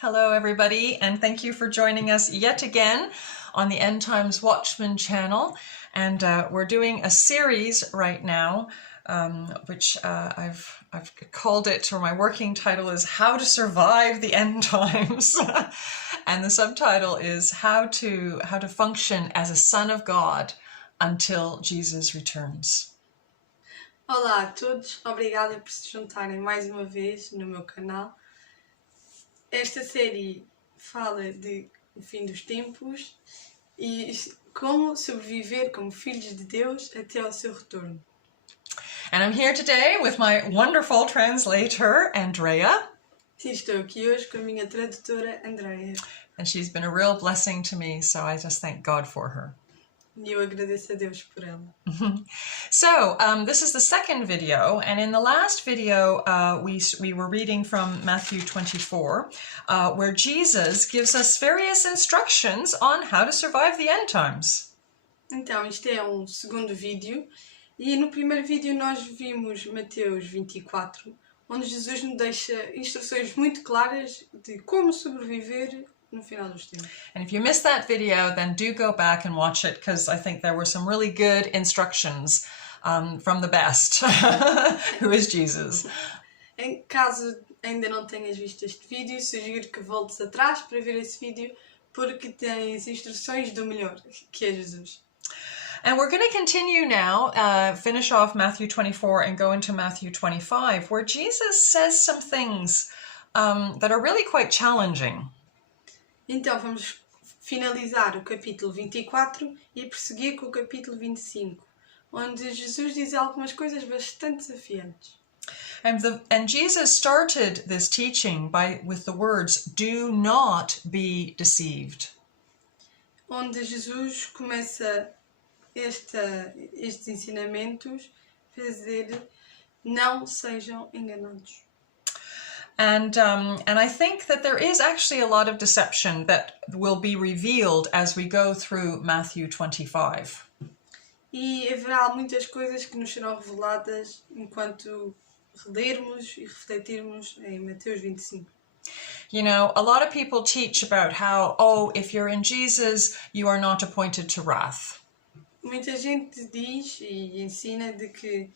Hello, everybody, and thank you for joining us yet again on the End Times Watchman channel. And we're doing a series right now, which I've called it, or my working title is How to Survive the End Times. And the subtitle is How to Function as a Son of God until Jesus returns. Olá a todos, obrigada por se juntarem mais uma vez no meu canal. Esta série fala de o fim dos tempos e como sobreviver como filhos de Deus até ao seu retorno. And I'm here today with my wonderful translator, Andrea. Sim, estou aqui hoje com a minha tradutora, Andrea. And she's been a real blessing to me, so I just thank God for her. E eu agradeço a Deus por ela. So this is the second video, and in the last video we were reading from Matthew 24, where Jesus gives us various instructions on how to survive the end times. Então, isto é um segundo vídeo, e no primeiro vídeo nós vimos Mateus 24, onde Jesus nos deixa instruções muito claras de como sobreviver no final dos tempos. And if you missed that video, then do go back and watch it, because I think there were some really good instructions from the best, who is Jesus. Em caso ainda não tenhas visto este vídeo, sugiro que voltes atrás para ver esse vídeo, porque tens instruções do melhor, que é Jesus. And we're going to continue now, finish off Matthew 24 and go into Matthew 25, where Jesus says some things that are really quite challenging. Então vamos finalizar o capítulo 24 e prosseguir com o capítulo 25, onde Jesus diz algumas coisas bastante desafiantes. And Jesus started this teaching with the words, "Do not be deceived." Onde Jesus começa estes ensinamentos a dizer: não sejam enganados. And I think that there is actually a lot of deception that will be revealed as we go through Matthew 25. E haverá muitas coisas que nos serão reveladas enquanto lermos e refletirmos em Mateus 25. You know, a lot of people teach about how, oh, if you're in Jesus, you are not appointed to wrath. Muita gente diz e ensina de que,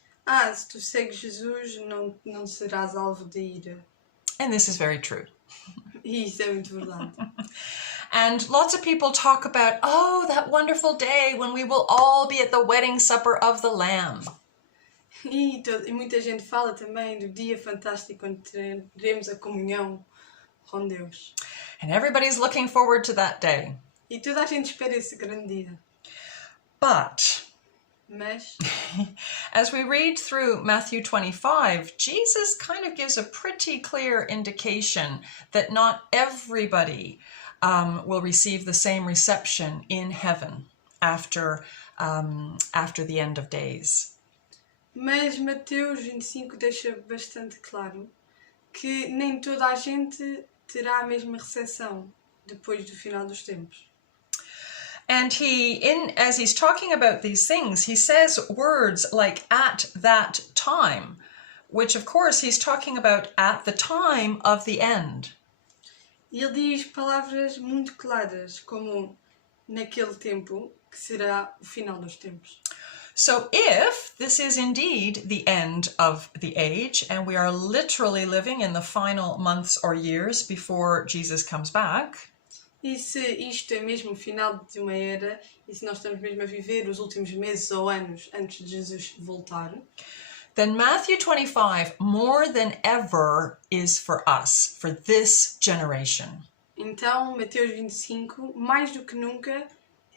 se tu segues Jesus, não serás alvo de ira. And this is very true. E isso é muito verdade. And lots of people talk about, oh, that wonderful day when we will all be at the wedding supper of the Lamb. E muita gente fala também do dia fantástico quando teremos a comunhão com Deus. And everybody's looking forward to that day. E toda a gente espera esse grande dia. Mas, as we read through Matthew 25, Jesus kind of gives a pretty clear indication that not everybody will receive the same reception in heaven after the end of days. Mas Mateus 25 deixa bastante claro que nem toda a gente terá a mesma recepção depois do final dos tempos. And as he's talking about these things, he says words like "at that time," which of course he's talking about at the time of the end. E ele diz palavras muito claras, como naquele tempo, que será o final dos tempos. So if this is indeed the end of the age, and we are literally living in the final months or years before Jesus comes back, e se isto é mesmo o final de uma era, e se nós estamos mesmo a viver os últimos meses ou anos antes de Jesus voltar, then Matthew 25, more than ever, is for us, for this generation. Então, Mateus 25, mais do que nunca,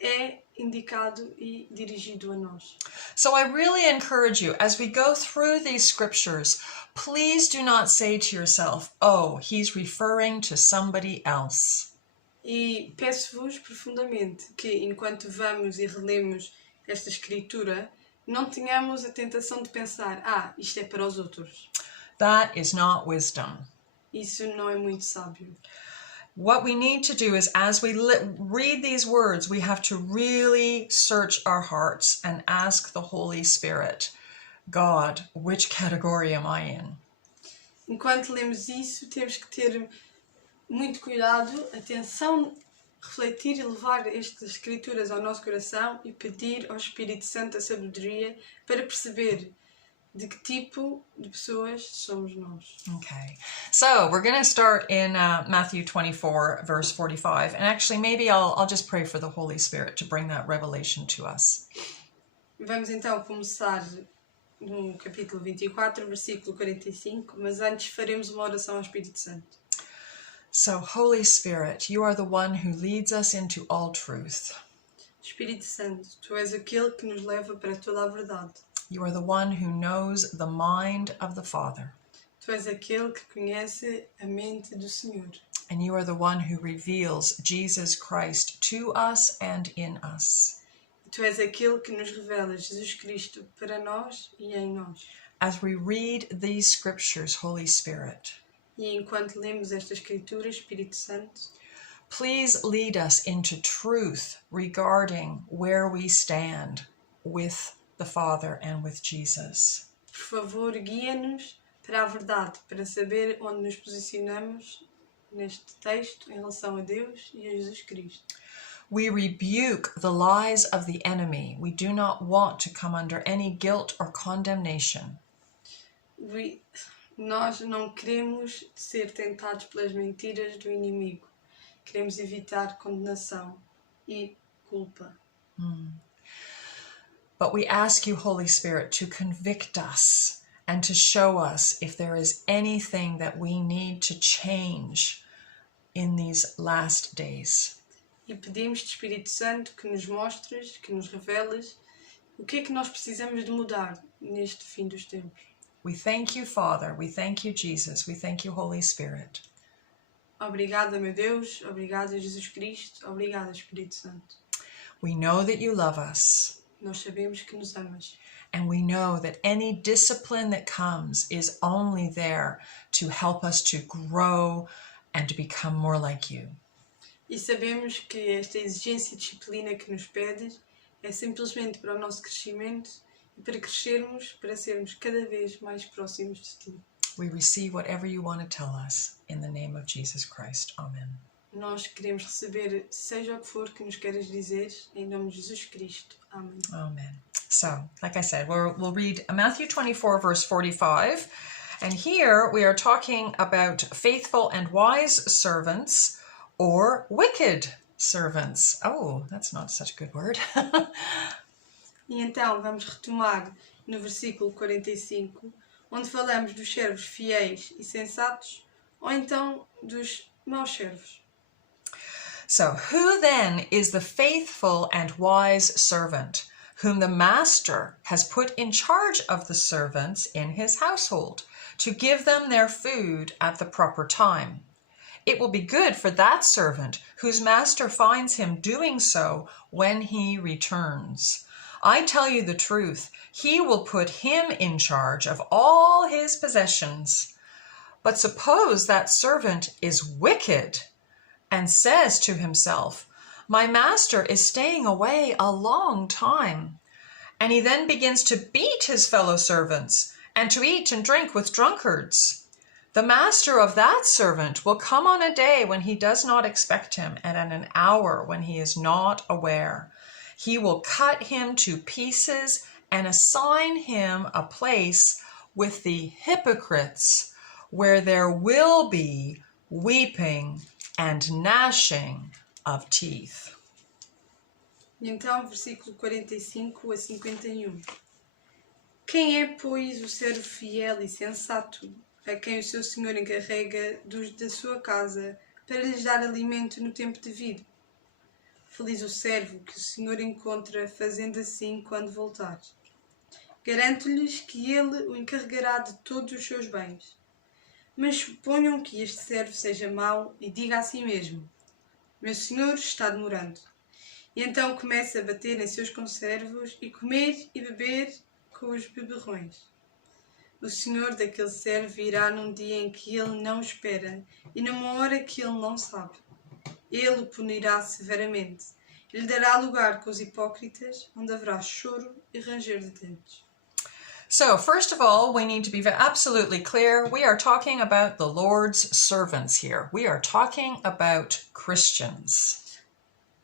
é indicado e dirigido a nós. So I really encourage you, as we go through these scriptures, please do not say to yourself, oh, he's referring to somebody else. E peço-vos profundamente que, enquanto vamos e relemos esta escritura, não tenhamos a tentação de pensar, isto é para os outros. That is not wisdom. Isso não é muito sábio. What we need to do is, as we read these words, we have to really search our hearts and ask the Holy Spirit, God, which category am I in? Enquanto lemos isso, temos que ter muito cuidado, atenção, refletir e levar estas escrituras ao nosso coração e pedir ao Espírito Santo a sabedoria para perceber de que tipo de pessoas somos nós. Okay, so we're going to start in Matthew 24, verse 45. And actually, maybe I'll just pray for the Holy Spirit to bring that revelation to us. Vamos então começar no capítulo 24, versículo 45, mas antes faremos uma oração ao Espírito Santo. So, Holy Spirit, you are the one who leads us into all truth. Espírito Santo, tu és aquele que nos leva para toda a verdade. You are the one who knows the mind of the Father. Tu és aquele que conhece a mente do Senhor. And you are the one who reveals Jesus Christ to us and in us. Tu és aquele que nos revela Jesus Cristo para nós e em nós. As we read these scriptures, Holy Spirit, E enquanto lemos esta Escritura, Espírito Santo, please lead us into truth regarding where we stand with the Father and with Jesus. por favor, guia-nos para a verdade, para saber onde nos posicionamos neste texto em relação a Deus e a Jesus Cristo. We rebuke the lies of the enemy. We do not want to come under any guilt or condemnation. Nós não queremos ser tentados pelas mentiras do inimigo. Queremos evitar condenação e culpa. But we ask you, Holy Spirit, to convict us and to show us if there is anything that we need to change in these last days. E pedimos-te, Espírito Santo, que nos mostres, que nos reveles o que é que nós precisamos de mudar neste fim dos tempos. We thank you, Father. We thank you, Jesus. We thank you, Holy Spirit. Obrigada, meu Deus. Obrigada, Jesus Cristo. Obrigada, Espírito Santo. We know that you love us. Nós sabemos que nos amas. And we know that any discipline that comes is only there to help us to grow and to become more like you. E sabemos que esta exigência e disciplina que nos pedes é simplesmente para o nosso crescimento e para crescermos, para sermos cada vez mais próximos de ti. We receive whatever you want to tell us in the name of Jesus Christ. Amen. Nós queremos receber seja o que for que nos queiras dizer, em nome de Jesus Cristo. Amém. Amen. So, like I said, we'll read Matthew 24, verse 45. And here we are talking about faithful and wise servants or wicked servants. Oh, that's not such a good word. E então vamos retomar no versículo 45, onde falamos dos servos fiéis e sensatos, ou então dos maus servos. So, who then is the faithful and wise servant, whom the master has put in charge of the servants in his household, to give them their food at the proper time? It will be good for that servant whose master finds him doing so when he returns. I tell you the truth, he will put him in charge of all his possessions. But suppose that servant is wicked and says to himself, "My master is staying away a long time." And he then begins to beat his fellow servants and to eat and drink with drunkards. The master of that servant will come on a day when he does not expect him, and at an hour when he is not aware. He will cut him to pieces and assign him a place with the hypocrites, where there will be weeping and gnashing of teeth. E então, versículo 45 a 51. Quem é, pois, o servo fiel e sensato, a quem o seu senhor encarrega dos da sua casa para lhes dar alimento no tempo devido? Feliz o servo que o senhor encontra fazendo assim quando voltar. Garanto-lhes que ele o encarregará de todos os seus bens. Mas suponham que este servo seja mau e diga a si mesmo: meu senhor está demorando. E então começa a bater em seus conservos e comer e beber com os beberrões. O senhor daquele servo virá num dia em que ele não espera e numa hora que ele não sabe. Ele o punirá severamente. Lhe dará lugar com os hipócritas, onde haverá choro e ranger de dentes. So, first of all, we need to be absolutely clear. We are talking about the Lord's servants here. We are talking about Christians.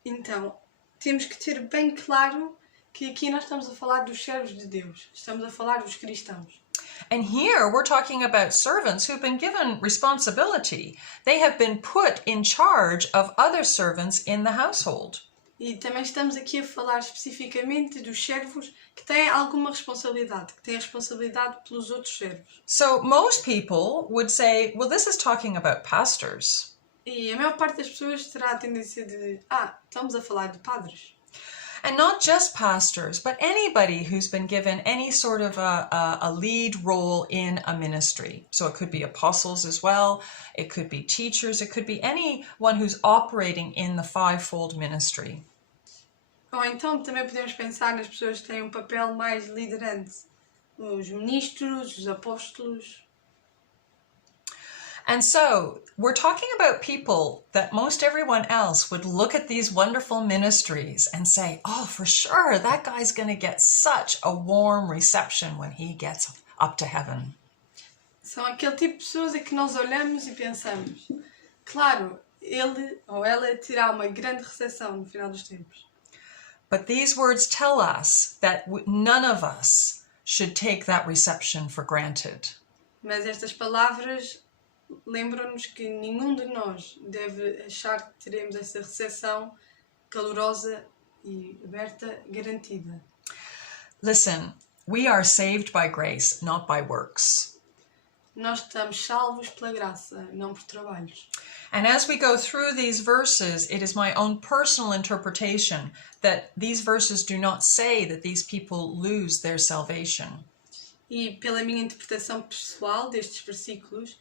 Então, temos que ter bem claro que aqui nós estamos a falar dos servos de Deus. Estamos a falar dos cristãos. And here we're talking about servants who've been given responsibility. They have been put in charge of other servants in the household. E também estamos aqui a falar especificamente dos servos que têm alguma responsabilidade, que têm responsabilidade pelos outros servos. So most people would say, well, this is talking about pastors. E a maior parte das pessoas terá a tendência de, estamos a falar de padres. And not just pastors, but anybody who's been given any sort of a lead role in a ministry. So it could be apostles as well, it could be teachers, it could be anyone who's operating in the fivefold ministry. Ou então também podemos pensar nas pessoas que têm um papel mais liderante. Os ministros, os apóstolos. And so we're talking about people that most everyone else would look at these wonderful ministries and say, oh, for sure, that guy's going to get such a warm reception when he gets up to heaven. São aquele tipo de pessoas a que nós olhamos e pensamos, claro, ele ou ela terá uma grande recepção no final dos tempos. But these words tell us that none of us should take that reception for granted. Mas estas palavras lembram-nos que nenhum de nós deve achar que teremos essa recepção calorosa e aberta garantida. Listen, we are saved by grace, not by works. Nós estamos salvos pela graça, não por trabalhos. And as we go through these verses, it is my own personal interpretation that these verses do not say that these people lose their salvation. E pela minha interpretação pessoal destes versículos,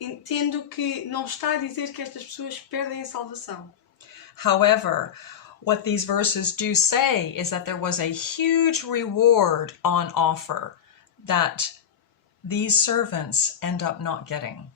entendo que não está a dizer que estas pessoas perdem a salvação. However, what these verses do say is that there was a huge reward on offer that these servants end up not getting.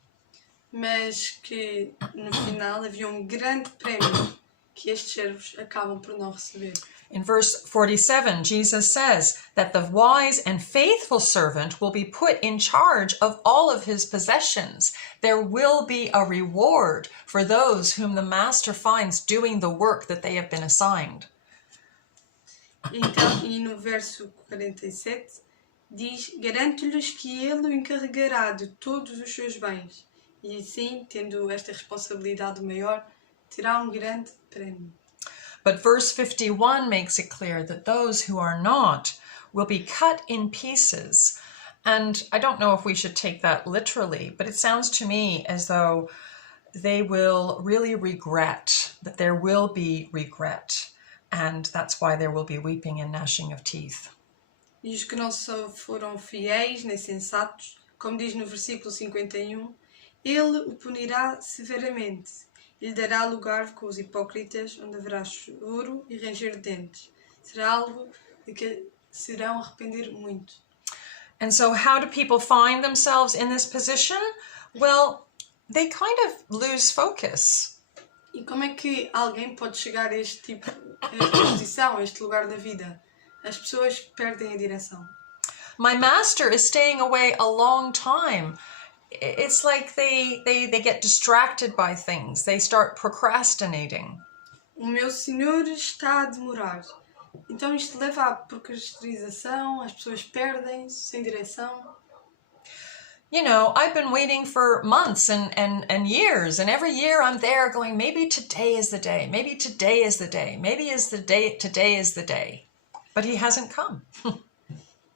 Mas que no final havia grande prémio que estes servos acabam por não receber. In verse 47, Jesus says that the wise and faithful servant will be put in charge of all of his possessions. There will be a reward for those whom the master finds doing the work that they have been assigned. Então, e no verso 47, diz, garanto-lhes que ele o encarregará de todos os seus bens. E assim, tendo esta responsabilidade maior, terá grande prémio. But verse 51 makes it clear that those who are not will be cut in pieces. And I don't know if we should take that literally, but it sounds to me as though they will really regret, that there will be regret. And that's why there will be weeping and gnashing of teeth. E os que não foram fiéis nem sensatos, como diz no versículo 51, ele o punirá severamente. Lhe dará lugar com os hipócritas, onde haverá choro e ranger de dentes. Será algo de que serão arrepender muito. And so how do people find themselves in this position? Well, they kind of lose focus. E como é que alguém pode chegar a esta posição, a este lugar da vida? As pessoas perdem a direção. My master is staying away a long time. It's like they get distracted by things. They start procrastinating. O meu senhor está a demorar. Então isto leva à procrastinação, as pessoas perdem-se sem direção. You know, I've been waiting for months and years, and every year I'm there going, maybe today is the day, maybe today is the day, maybe today is the day. But he hasn't come.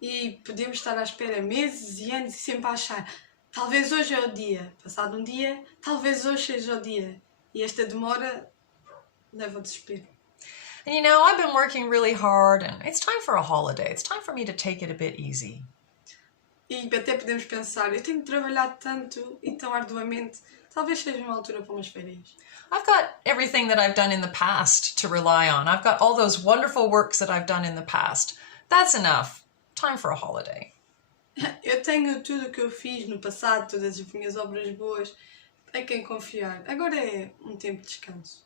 E podemos estar à espera meses e anos e sempre a achar, talvez hoje é o dia. Passado dia, talvez hoje seja o dia. E esta demora leva ao desespero. And you know, I've been working really hard and it's time for a holiday. It's time for me to take it a bit easy. E até podemos pensar, eu tenho trabalhado tanto e tão arduamente, talvez seja uma altura para umas férias. I've got everything that I've done in the past to rely on. I've got all those wonderful works that I've done in the past. That's enough. Time for a holiday. Eu tenho tudo o que eu fiz no passado, todas as minhas obras boas, a quem confiar. Agora é tempo de descanso.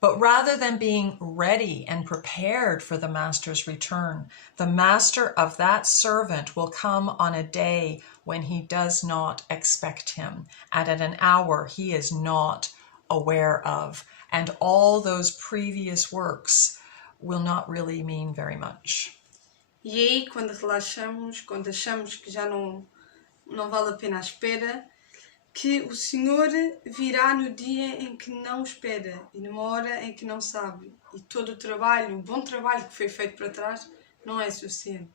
But rather than being ready and prepared for the master's return, the master of that servant will come on a day when he does not expect him, and at an hour he is not aware of. And all those previous works will not really mean very much. E aí, quando relaxamos, quando achamos que já não vale a pena a espera, que o Senhor virá no dia em que não espera e numa hora em que não sabe. E todo o trabalho, o bom trabalho que foi feito para trás, não é suficiente.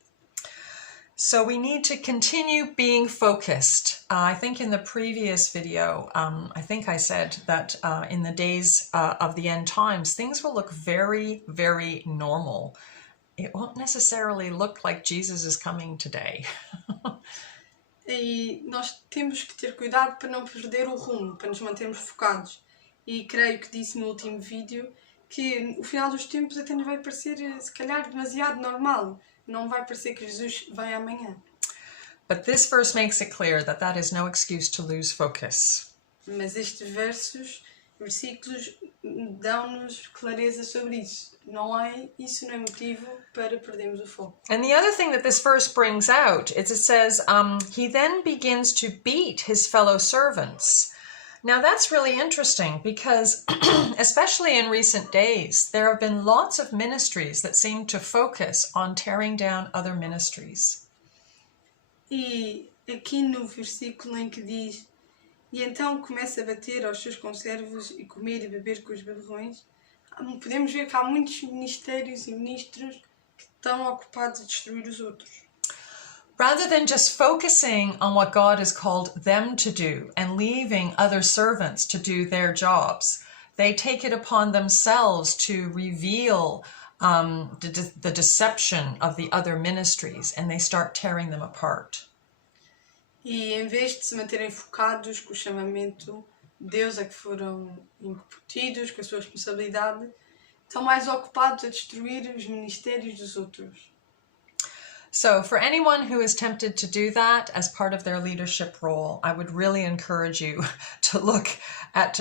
So we need to continue being focused. I think in the previous video, I think I said that in the days of the end times, things will look very, very normal. It won't necessarily look like Jesus is coming today. E nós temos que ter cuidado para não perder o rumo, para nos mantermos focados. E creio que disse no último vídeo que o final dos tempos até nos vai parecer, se calhar, demasiado normal. Não vai parecer que Jesus vem amanhã. But this verse makes it clear that that is no excuse to lose focus. Mas estes versículos dão-nos clareza sobre isso. Isso não é motivo para perdermos o foco. And the other thing that this verse brings out is it says, he then begins to beat his fellow servants. Now that's really interesting because especially in recent days, there have been lots of ministries that seem to focus on tearing down other ministries. E aqui no versículo em que diz: e então começa a bater aos seus conservos e comer e beber com os beberrões, podemos ver que há muitos ministérios e ministros que estão ocupados a destruir os outros. Rather than just focusing on what God has called them to do and leaving other servants to do their jobs, they take it upon themselves to reveal the deception of the other ministries, and they start tearing them apart. E em vez de se manterem focados com o chamamento de Deus a que foram incutidos, com a sua responsabilidade, estão mais ocupados a destruir os ministérios dos outros. So for anyone who is tempted to do that as part of their leadership role, I would really encourage you to look at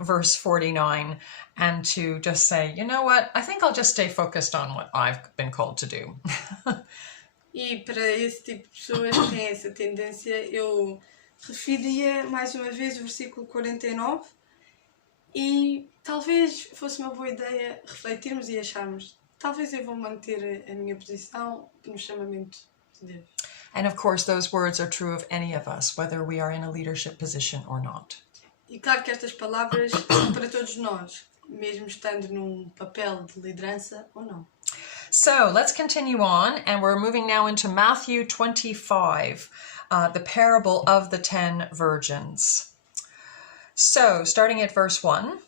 verse 49 and to just say, you know what, I think I'll just stay focused on what I've been called to do. E para esse tipo de pessoas que têm essa tendência, eu referia mais uma vez o versículo 49 e talvez fosse uma boa ideia refletirmos e acharmos: talvez eu vou manter a minha posição no chamamento de Deus. And of course, those words are true of any of us, whether we are in a leadership position or not. E claro que estas palavras são para todos nós, mesmo estando num papel de liderança ou não. So let's continue on, and we're moving now into Matthew 25, the parable of the 10 virgins. So, starting at verse 1.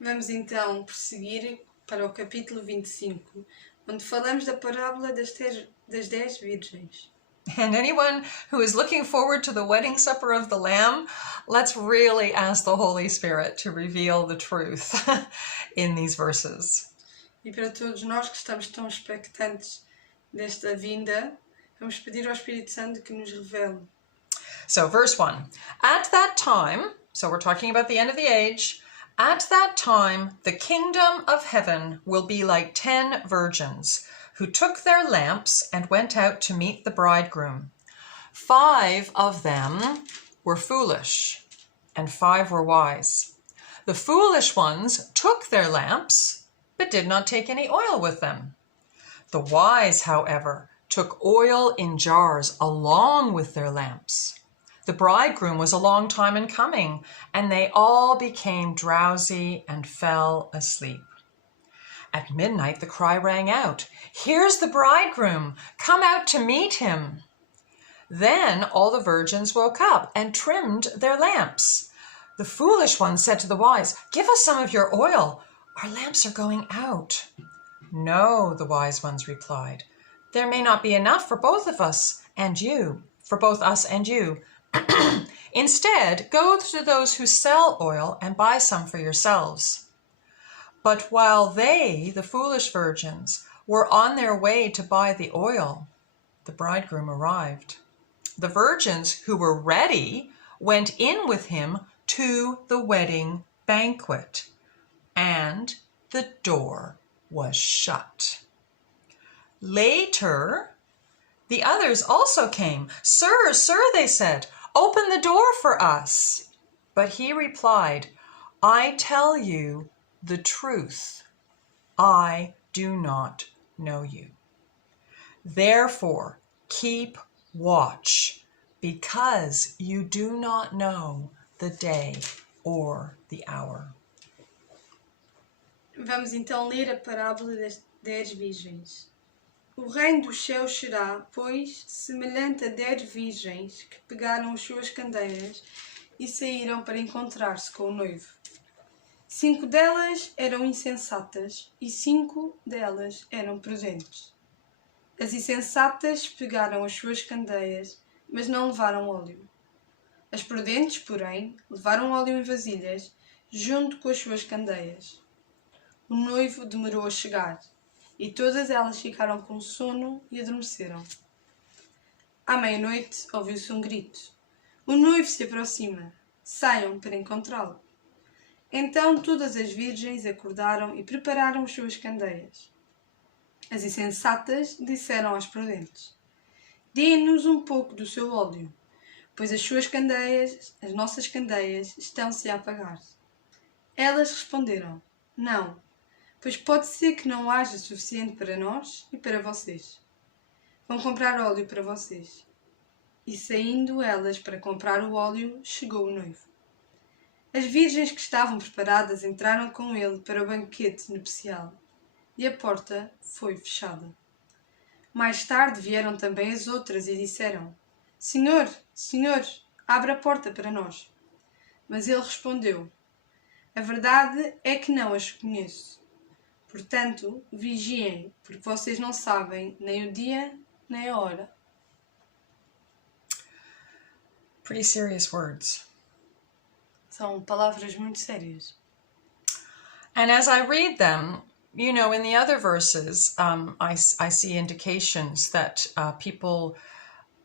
Vamos então prosseguir para o capítulo 25, onde falamos da parábola das 10 virgens. And anyone who is looking forward to the wedding supper of the Lamb, let's really ask the Holy Spirit to reveal the truth in these verses. E para todos nós que estamos tão expectantes desta vinda, vamos pedir ao Espírito Santo que nos revele. So, verse 1. At that time, so we're talking about the end of the age, at that time the kingdom of heaven will be like 10 virgins who took their lamps and went out to meet the bridegroom. 5 of them were foolish, and 5 were wise. The foolish ones took their lamps, but did not take any oil with them. The wise, however, took oil in jars along with their lamps. The bridegroom was a long time in coming, and they all became drowsy and fell asleep. At midnight the cry rang out, "Here's the bridegroom! Come out to meet him!" Then all the virgins woke up and trimmed their lamps. The foolish ones said to the wise, "Give us some of your oil. Our lamps are going out." "No," the wise ones replied. "There may not be enough for both of us and you, for both us and you. Instead, go to those who sell oil and buy some for yourselves." But while they, the foolish virgins, were on their way to buy the oil, the bridegroom arrived. The virgins who were ready went in with him to the wedding banquet, and the door was shut. Later, the others also came. Sir, sir, they said, open the door for us. But he replied, I tell you the truth. I do not know you. Therefore, keep watch, because you do not know the day or the hour. Vamos então ler a parábola das 10 virgens. O reino dos céus será, pois, semelhante a 10 virgens que pegaram as suas candeias e saíram para encontrar-se com o noivo. 5 delas eram insensatas e 5 delas eram prudentes. As insensatas pegaram as suas candeias, mas não levaram óleo. As prudentes, porém, levaram óleo em vasilhas, junto com as suas candeias. O noivo demorou a chegar, e todas elas ficaram com sono e adormeceram. À meia-noite ouviu-se um grito. O noivo se aproxima. Saiam para encontrá-lo. Então todas as virgens acordaram e prepararam as suas candeias. As insensatas disseram às prudentes: Dê-nos um pouco do seu óleo, pois as nossas candeias estão-se a apagar. Elas responderam: Não, pois pode ser que não haja suficiente para nós e para vocês. Vão comprar óleo para vocês. E saindo elas para comprar o óleo, chegou o noivo. As virgens que estavam preparadas entraram com ele para o banquete nupcial, e a porta foi fechada. Mais tarde vieram também as outras e disseram: Senhor, Senhor, abre a porta para nós. Mas ele respondeu: A verdade é que não as conheço. Portanto, vigiem, porque vocês não sabem nem o dia nem a hora. Pretty serious words. São palavras muito sérias. And as I read them, you know, in the other verses, I see indications that people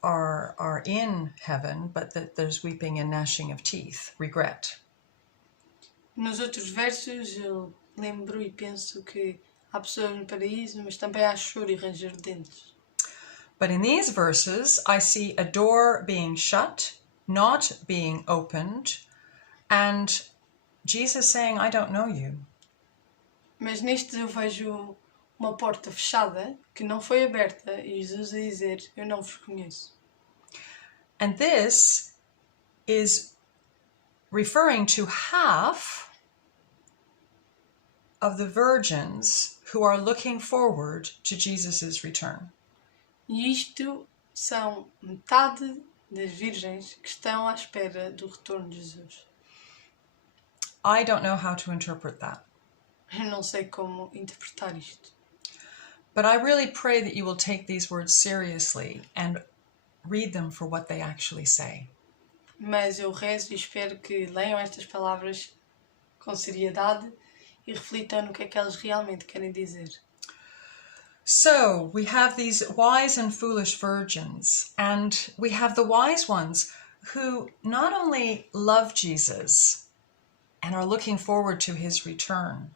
are in heaven, but that there's weeping and gnashing of teeth, regret. Nos outros versos eu lembro e penso que há pessoas no paraíso, mas também há choro e ranger de dentes. But in these verses, I see a door being shut, not being opened, and Jesus saying, I don't know you. Mas nestes eu vejo uma porta fechada que não foi aberta e Jesus a dizer: Eu não vos conheço. And this is referring to half of the virgins who are looking forward to Jesus' return. E isto são metade das virgens que estão à espera do retorno de Jesus. I don't know how to interpret that. Eu não sei como interpretar isto. But I really pray that you will take these words seriously and read them for what they actually say. Mas eu rezo e espero que leiam estas palavras com seriedade e reflitam no que é que elas realmente querem dizer. So we have these wise and foolish virgins, and we have the wise ones who not only love Jesus and are looking forward to his return,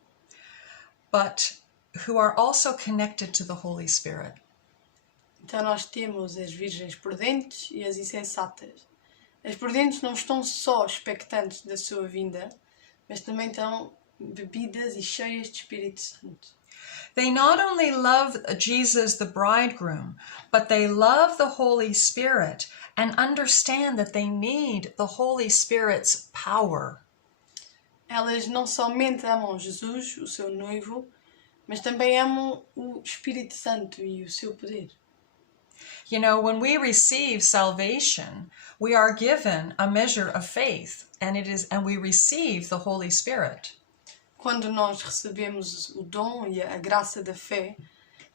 but who are also connected to the Holy Spirit. Então nós temos as virgens prudentes e as insensatas. As prudentes não estão só expectantes da sua vinda, mas também estão bebidas e cheias de Espírito Santo. They not only love Jesus, the bridegroom, but they love the Holy Spirit and understand that they need the Holy Spirit's power. Elas não somente amam Jesus, o seu noivo, mas também amam o Espírito Santo e o seu poder. You know, when we receive salvation, we are given a measure of faith, and we receive the Holy Spirit. Quando nós recebemos o dom e a graça da fé,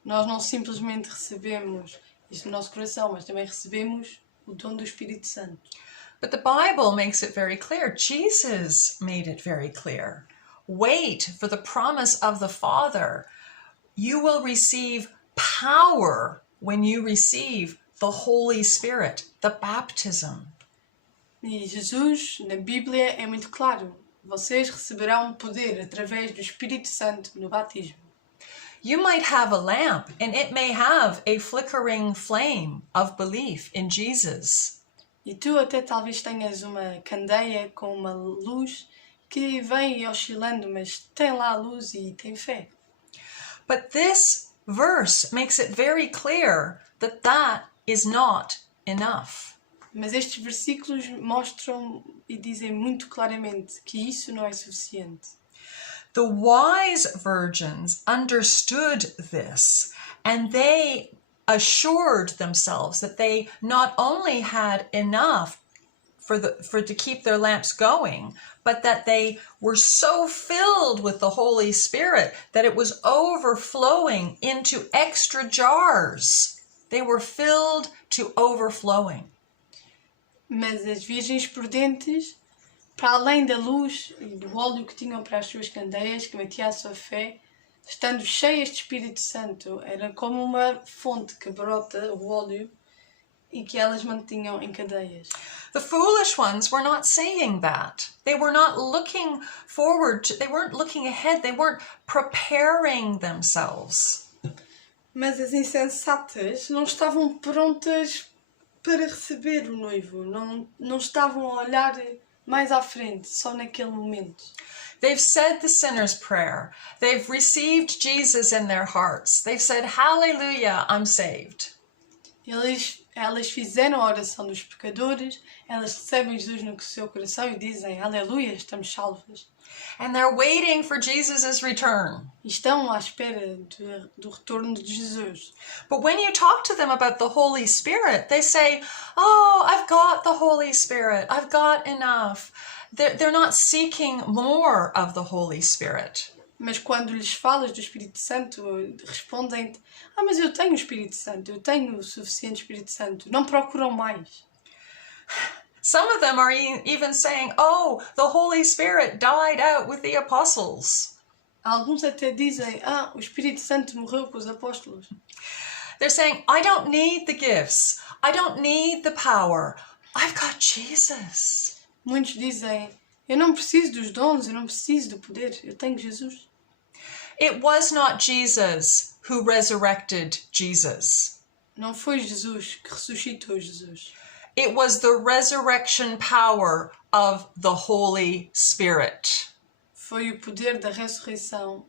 nós não simplesmente recebemos isso no nosso coração, mas também recebemos o dom do Espírito Santo. But the Bible makes it very clear. Jesus made it very clear. Wait for the promise of the Father. You will receive power when you receive the Holy Spirit, the baptism. E Jesus, na Bíblia, é muito claro. vocês receberão poder através do Espírito Santo no batismo. You might have a lamp, and it may have a flickering flame of belief in Jesus. E tu até talvez tenhas uma candeia com uma luz que vem oscilando, mas tem lá a luz e tem fé. But this verse makes it very clear that that is not enough. Mas estes versículos mostram e dizem muito claramente que isso não é suficiente. The wise virgins understood this, and they assured themselves that they not only had enough to keep their lamps going, but that they were so filled with the Holy Spirit that it was overflowing into extra jars. They were filled to overflowing. Mas as virgens prudentes, para além da luz e do óleo que tinham para as suas candeias, que metia a sua fé, estando cheias de Espírito Santo, era como uma fonte que brota o óleo e que elas mantinham em cadeias. The foolish ones were not saying that. They were not looking forward to, they weren't looking ahead, they weren't preparing themselves. Mas as insensatas não estavam prontas para receber o noivo, não estavam a olhar mais à frente, só naquele momento. They've said the sinner's prayer. They've received Jesus in their hearts. They've said, hallelujah, I'm saved. Elas fizeram a oração dos pecadores, elas recebem Jesus no seu coração e dizem, aleluia, estamos salvas. And they're waiting for Jesus' return. E estão à espera do retorno de Jesus. But when you talk to them about the Holy Spirit, they say, oh, I've got the Holy Spirit. I've got enough. They're not seeking more of the Holy Spirit. Mas quando lhes falas do Espírito Santo, respondem-te, mas eu tenho o Espírito Santo, eu tenho o suficiente Espírito Santo. Não procuram mais. Some of them are even saying, oh, the Holy Spirit died out with the apostles. Alguns até dizem, o Espírito Santo morreu com os apóstolos. They're saying, I don't need the gifts. I don't need the power. I've got Jesus. Muitos dizem, eu não preciso dos dons, eu não preciso do poder, eu tenho Jesus. It was not Jesus who resurrected Jesus. Não foi Jesus que ressuscitou Jesus. It was the resurrection power of the Holy Spirit. Foi o poder da ressurreição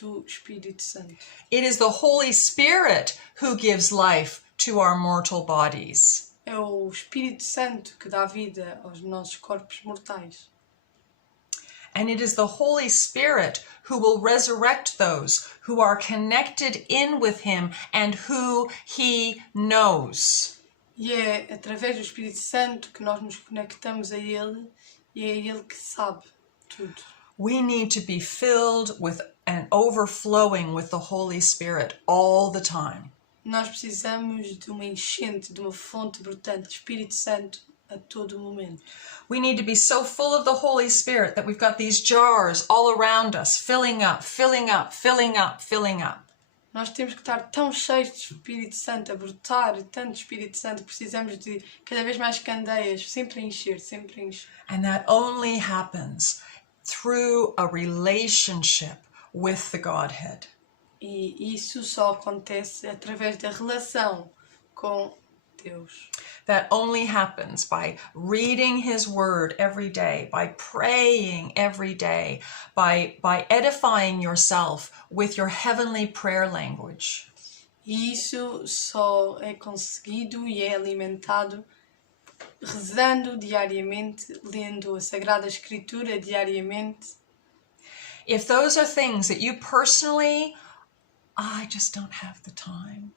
do Espírito Santo. It is the Holy Spirit who gives life to our mortal bodies. É o Espírito Santo que dá vida aos nossos corpos mortais. And it is the Holy Spirit who will resurrect those who are connected in with Him and who He knows. E é através do Espírito Santo que nós nos conectamos a Ele e é Ele que sabe tudo. We need to be filled with and overflowing with the Holy Spirit all the time. Nós precisamos de uma enchente, de uma fonte brotante de Espírito Santo a todo momento. We need to be so full of the Holy Spirit that we've got these jars all around us, filling up, filling up, filling up, filling up. Nós temos que estar tão cheios de Espírito Santo, a brotar tanto Espírito Santo, precisamos de cada vez mais candeias, sempre a encher, sempre a encher. And that only happens through a relationship with the Godhead. E isso só acontece através da relação com Deus. That only happens by reading His Word every day, by praying every day, by edifying yourself with your heavenly prayer language. E isso só é conseguido e é alimentado rezando diariamente, lendo a Sagrada Escritura diariamente. If those are things that you personally, I just don't have the time.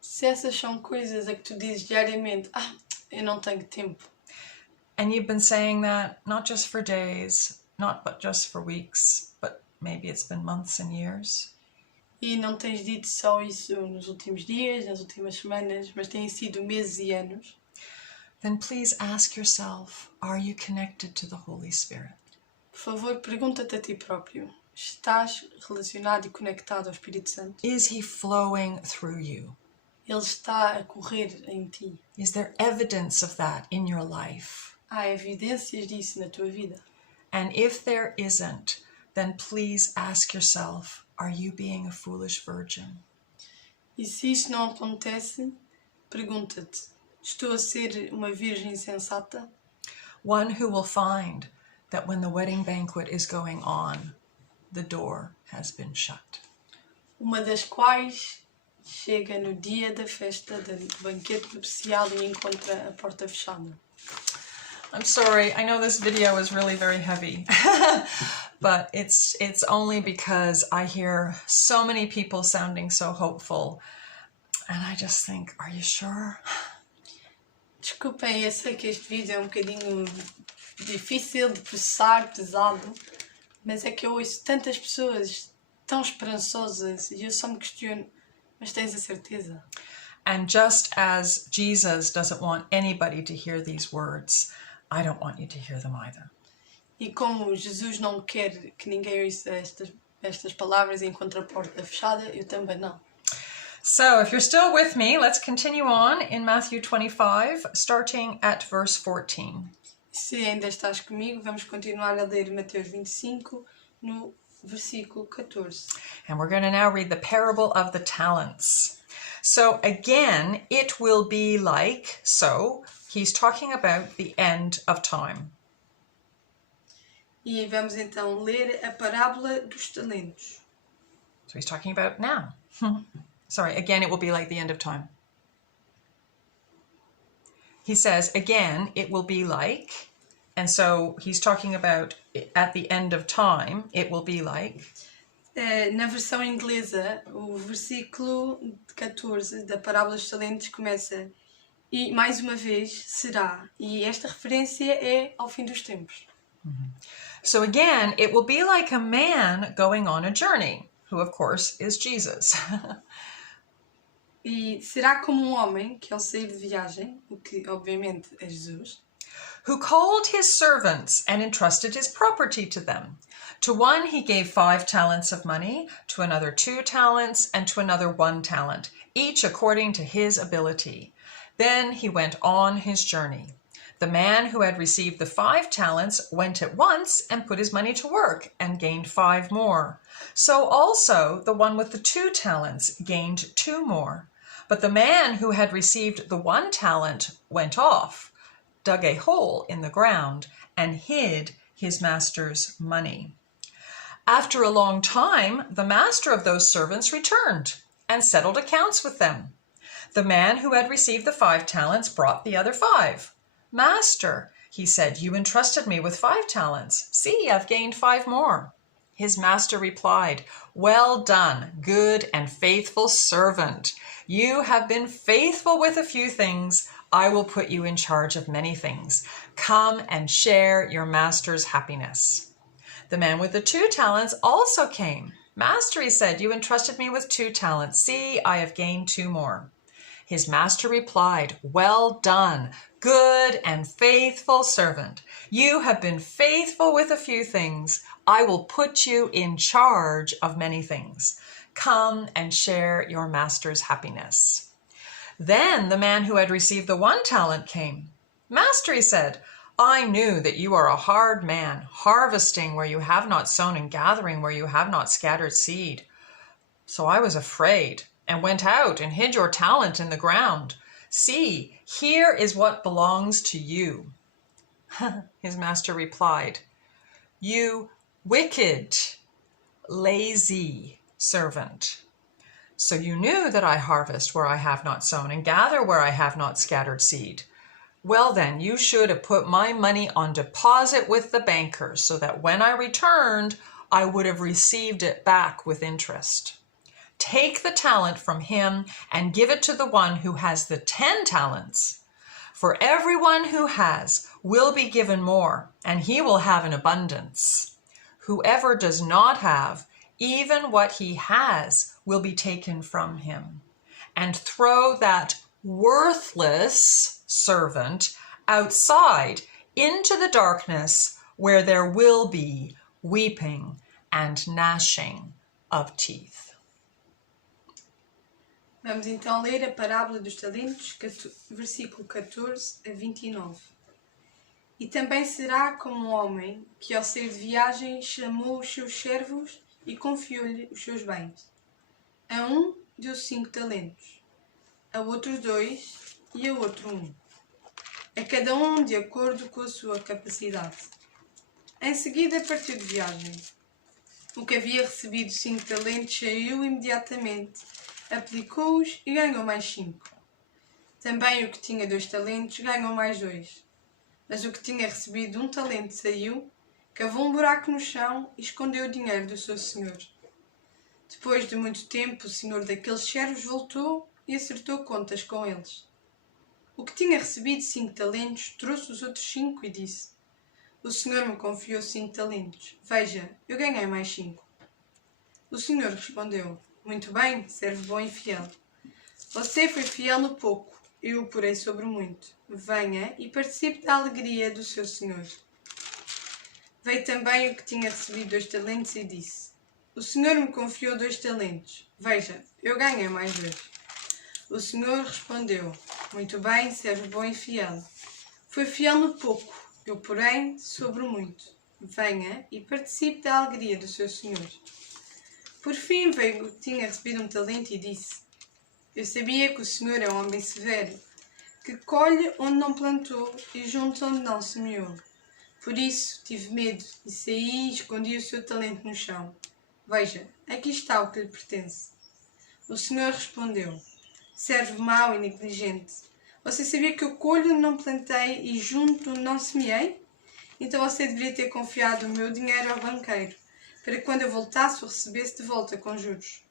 Se essas são coisas a que tu dizes diariamente, eu não tenho tempo. And you've been saying that not just for days, not but just for weeks, but maybe it's been months and years. E não tens dito só isso nos últimos dias, nas últimas semanas, mas têm sido meses e anos. Then please ask yourself, are you connected to the Holy Spirit? Por favor, pergunta-te a ti próprio. Estás relacionado e conectado ao Espírito Santo? Is He flowing through you? Ele está a correr em ti. Is there evidence of that in your life? Há evidências disso na tua vida. And if there isn't, then please ask yourself, are you being a foolish virgin? E se isto não acontece, pergunta-te: estou a ser uma virgem insensata? One who will find that when the wedding banquet is going on, the door has been shut. Uma das quais chega no dia da festa do banquete nupcial e encontra a porta fechada. I'm sorry, I know this video is really very heavy, but it's only because I hear so many people sounding so hopeful, and I just think, are you sure? Desculpem, eu sei que este vídeo é um bocadinho difícil de processar, pesado, mas é que eu ouço tantas pessoas tão esperançosas e eu só me questiono, mas tens a certeza? And just as Jesus doesn't want anybody to hear these words, I don't want you to hear them either. E como Jesus não quer que ninguém ouça estas palavras e encontre a porta fechada, eu também não. So if you're still with me, let's continue on in Matthew 25, starting at verse 14. Se ainda estás comigo, vamos continuar a ler Mateus 25, no versículo 14. And we're going to now read the parable of the talents. So again, it will be like, so he's talking about the end of time. E vamos então ler a parábola dos talentos. So he's talking about now. Sorry, again, it will be like the end of time. He says, again, it will be like, and so he's talking about at the end of time, it will be like. Na versão inglesa, o versículo 14 da parábola dos talentos começa: e mais uma vez será. E esta referência é ao fim dos tempos. So again, it will be like a man going on a journey, who of course is Jesus. E será como homem que ao sair de viagem, o que obviamente é Jesus, who called his servants and entrusted his property to them. To one he gave 5 talents of money, to another 2 talents, and to another 1 talent, each according to his ability. Then he went on his journey. The man who had received the 5 talents went at once and put his money to work and gained 5 more. So also the one with the 2 talents gained 2 more. But the man who had received the 1 talent went off, dug a hole in the ground, and hid his master's money. After a long time, the master of those servants returned and settled accounts with them. The man who had received the 5 talents brought the other 5. Master, he said, you entrusted me with 5 talents. See, I've gained 5 more. His master replied, well done, good and faithful servant. You have been faithful with a few things. I will put you in charge of many things. Come and share your master's happiness. The man with the 2 talents also came. Master, he said, you entrusted me with 2 talents. See, I have gained 2 more. His master replied, well done, good and faithful servant. You have been faithful with a few things. I will put you in charge of many things. Come and share your master's happiness. Then the man who had received the 1 talent came. Master, he said, I knew that you are a hard man, harvesting where you have not sown and gathering where you have not scattered seed. So I was afraid and went out and hid your talent in the ground. See, here is what belongs to you. His master replied, you wicked, lazy servant. So you knew that I harvest where I have not sown and gather where I have not scattered seed. Well then, you should have put my money on deposit with the bankers so that when I returned, I would have received it back with interest. Take the talent from him and give it to the one who has the 10 talents. For everyone who has will be given more, and he will have an abundance. Whoever does not have, even what he has will be taken from him. And throw that worthless servant outside into the darkness where there will be weeping and gnashing of teeth. Vamos então ler a parábola dos talentos, versículo 14 a 29. E também será como um homem que, ao sair de viagem, chamou os seus servos e confiou-lhe os seus bens. A um deu 5 talentos, a outros 2 e a outro 1. A cada um de acordo com a sua capacidade. Em seguida partiu de viagem. O que havia recebido 5 talentos saiu imediatamente, aplicou-os e ganhou mais 5. Também o que tinha 2 talentos ganhou mais 2. Mas o que tinha recebido 1 talento saiu, cavou um buraco no chão e escondeu o dinheiro do seu senhor. Depois de muito tempo, o senhor daqueles servos voltou e acertou contas com eles. O que tinha recebido 5 talentos trouxe os outros 5 e disse: O senhor me confiou 5 talentos. Veja, eu ganhei mais 5. O senhor respondeu: Muito bem, servo bom e fiel. Você foi fiel no pouco, eu o porei sobre muito. Venha e participe da alegria do seu senhor. Veio também o que tinha recebido 2 talentos e disse: O senhor me confiou 2 talentos. Veja, eu ganhei mais 2. O senhor respondeu: Muito bem, servo bom e fiel. Foi fiel no pouco, eu porei sobre muito. Venha e participe da alegria do seu senhor. Por fim veio o que tinha recebido 1 talento e disse: Eu sabia que o senhor é um homem severo, que colhe onde não plantou e junta onde não semeou. Por isso tive medo e saí e escondi o seu talento no chão. Veja, aqui está o que lhe pertence. O senhor respondeu: Servo mau e negligente, você sabia que eu colho onde não plantei e junto onde não semeei? Então você deveria ter confiado o meu dinheiro ao banqueiro, para que quando eu voltasse o recebesse de volta com juros.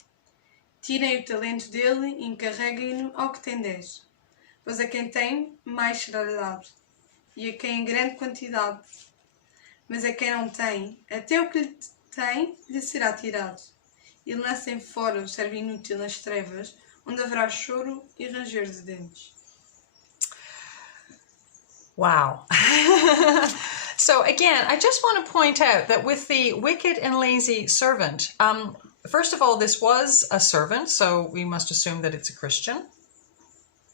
Tirem o talento dele e encarreguem-no ao que tem 10. Pois a quem tem, mais será dado, e a quem em grande quantidade. Mas a quem não tem, até o que lhe tem, lhe será tirado. E lancem fora o servo inútil nas trevas, onde haverá choro e ranger de dentes. Wow. So again, I just want to point out that with the wicked and lazy servant, first of all, this was a servant, so we must assume that it's a Christian.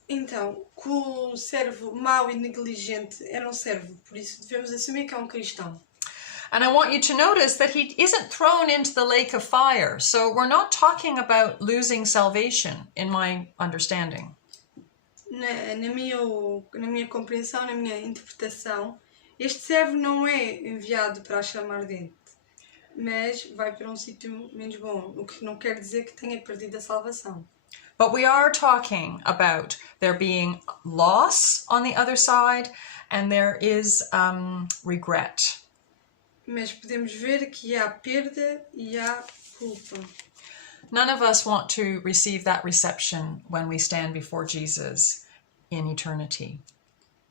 Então, que o servo mau e negligente era um servo, por isso devemos assumir que é um cristão. And I want you to notice that he isn't thrown into the lake of fire. So we're not talking about losing salvation, in my understanding. Na minha compreensão, na minha interpretação, este servo não é enviado para a chama ardente, mas vai para um sítio menos bom, o que não quer dizer que tenha perdido a salvação. But we are talking about there being loss on the other side, and there is regret. Mas podemos ver que há perda e há culpa. None of us want to receive that reception when we stand before Jesus in eternity.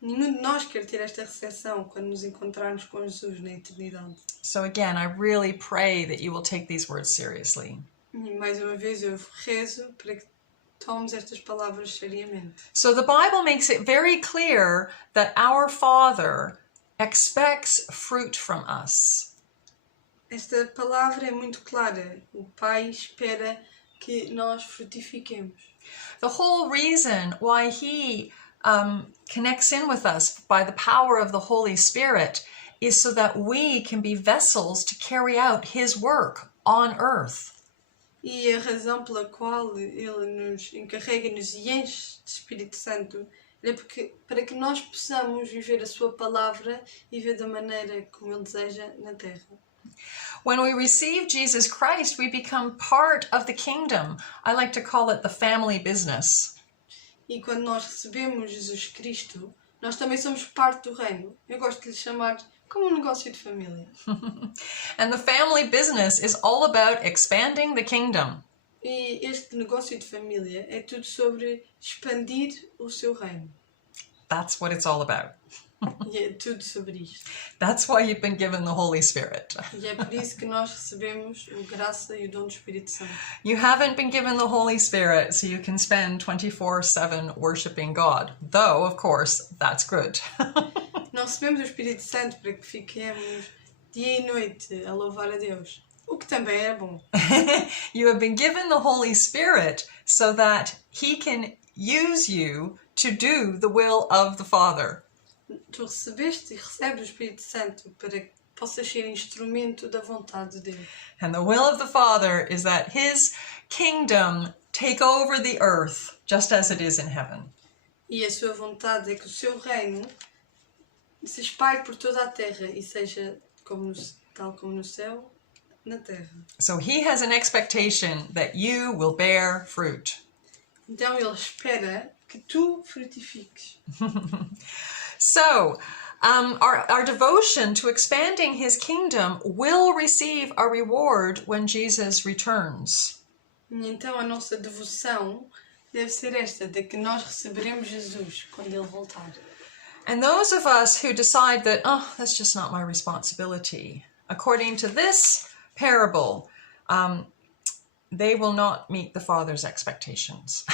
Nenhum de nós quer ter esta recepção quando nos encontrarmos com Jesus na eternidade. So again, I really pray that you will take these words seriously. E mais uma vez eu rezo para que tomemos estas palavras seriamente. So the Bible makes it very clear that our Father expects fruit from us. Esta palavra é muito clara. O Pai espera que nós frutifiquemos. The whole reason why He connects in with us by the power of the Holy Spirit is so that we can be vessels to carry out His work on earth. E a razão pela qual Ele nos encarrega-nos e enche de Espírito Santo é para que nós possamos viver a sua palavra e ver da maneira como Ele deseja na terra. When we receive Jesus Christ, we become part of the kingdom. I like to call it the family business. E quando nós recebemos Jesus Cristo, nós também somos parte do reino. Eu gosto de lhe chamar como um negócio de família. And the family business is all about expanding the kingdom. E este negócio de família é tudo sobre expandir o seu reino. That's what it's all about. E é tudo sobre isto. That's why you've been given the Holy Spirit. E é por isso que nós recebemos a graça e o dom do Espírito Santo. You haven't been given the Holy Spirit so you can spend 24/7 worshiping God. Though, of course, that's good. Não recebemos o Espírito Santo para que fiquemos dia e noite a louvar a Deus. O que também é bom. You have been given the Holy Spirit so that He can use you to do the will of the Father. tu recebeste e recebes o Espírito Santo para que possas ser instrumento da vontade de Deus. And the will of the Father is that his kingdom take over the earth just as it is in heaven. E a sua vontade é que o seu reino se espalhe por toda a terra e seja tal como no céu, na terra. So he has an expectation that you will bear fruit. Então ele espera que tu frutifiques. So, our devotion to expanding his kingdom will receive a reward when Jesus returns. E então a nossa devoção deve ser esta, de que nós receberemos Jesus quando ele voltar. And those of us who decide that, oh, that's just not my responsibility, according to this parable, they will not meet the Father's expectations.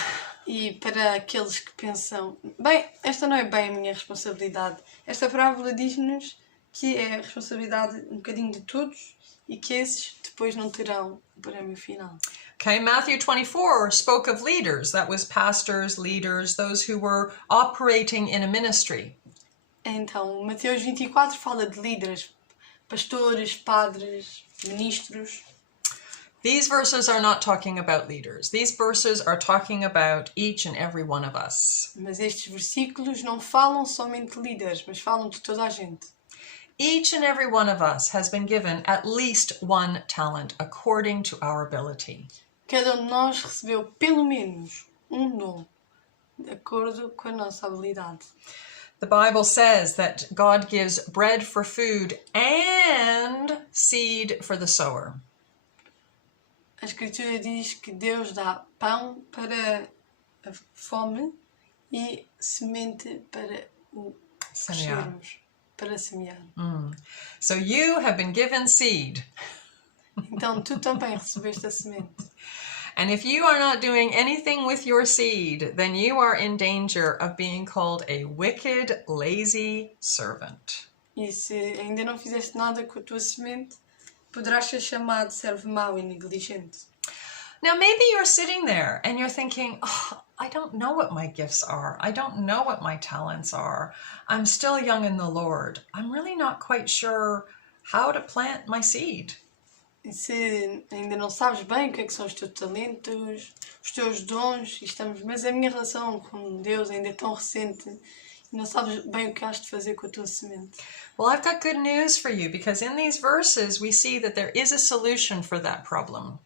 E para aqueles que pensam, bem, esta não é bem a minha responsabilidade. Esta parábola diz-nos que é a responsabilidade um bocadinho de todos e que esses depois não terão o prémio final. Okay, Matthew 24 spoke of leaders. That was pastors, leaders, those who were operating in a ministry. Então, Mateus 24 fala de líderes, pastores, padres, ministros. These verses are not talking about leaders. These verses are talking about each and every one of us. Mas estes versículos não falam somente de líderes, mas falam de toda a gente. Each and every one of us has been given at least one talent according to our ability. Cada um de nós recebeu pelo menos um dom, de acordo com a nossa habilidade. The Bible says that God gives bread for food and seed for the sower. A Escritura diz que Deus dá pão para a fome e semente para o crescermos, para semear. So you have been given seed. Então tu também recebeste a semente. And if you are not doing anything with your seed, then you are in danger of being called a wicked, lazy servant. E se ainda não fizeste nada com a tua semente, poderás ser chamado servo mau e negligente. Now, maybe you're sitting there and you're thinking, oh, I don't know what my gifts are. I don't know what my talents are. I'm still young in the Lord. I'm really not quite sure how to plant my seed. E se ainda não sabes bem o que é que são os teus talentos, os teus dons, mas a minha relação com Deus ainda é tão recente e não sabes bem o que has de fazer com a tua semente. Well, I've got good news for you, because in these verses we see that there is a solution for that problem.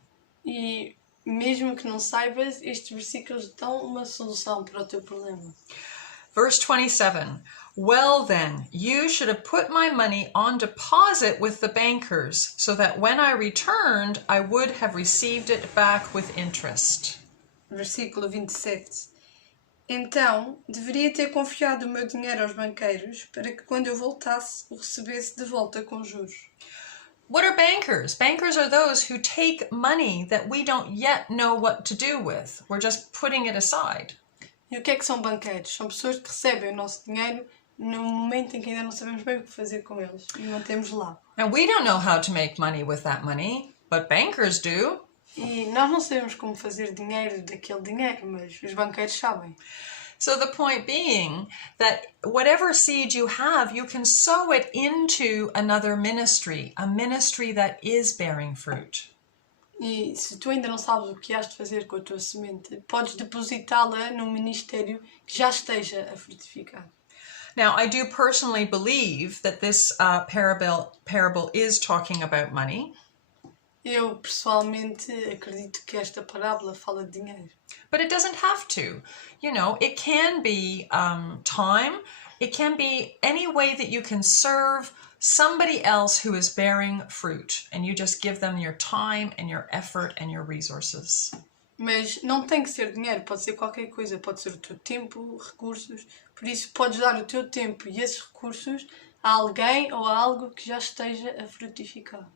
E mesmo que não saibas, estes versículos dão uma solução para o teu problema. Verse 27, well then, you should have put my money on deposit with the bankers, so that when I returned, I would have received it back with interest. Versículo 27. Então, deveria ter confiado o meu dinheiro aos banqueiros, para que quando eu voltasse, o recebesse de volta com juros. What are bankers? Bankers are those who take money that we don't yet know what to do with. We're just putting it aside. E o que é que são banqueiros? São pessoas que recebem o nosso dinheiro no momento em que ainda não sabemos bem o que fazer com eles e mantemos lá. Now, we don't know how to make money with that money, but bankers do. E nós não sabemos como fazer dinheiro daquele dinheiro, mas os banqueiros sabem. So the point being that whatever seed you have, you can sow it into another ministry, a ministry that is bearing fruit. E se tu ainda não sabes o que has de fazer com a tua semente, podes depositá-la num ministério que já esteja a frutificar. Now, I do personally believe that this parable is talking about money. Eu, pessoalmente, acredito que esta parábola fala de dinheiro. But it doesn't have to. You know, it can be time. It can be any way that you can serve somebody else who is bearing fruit, and you just give them your time and your effort and your resources. Mas não tem que ser dinheiro, pode ser qualquer coisa, pode ser o teu tempo, recursos. Por isso, podes dar o teu tempo e esses recursos a alguém ou a algo que já esteja a frutificar.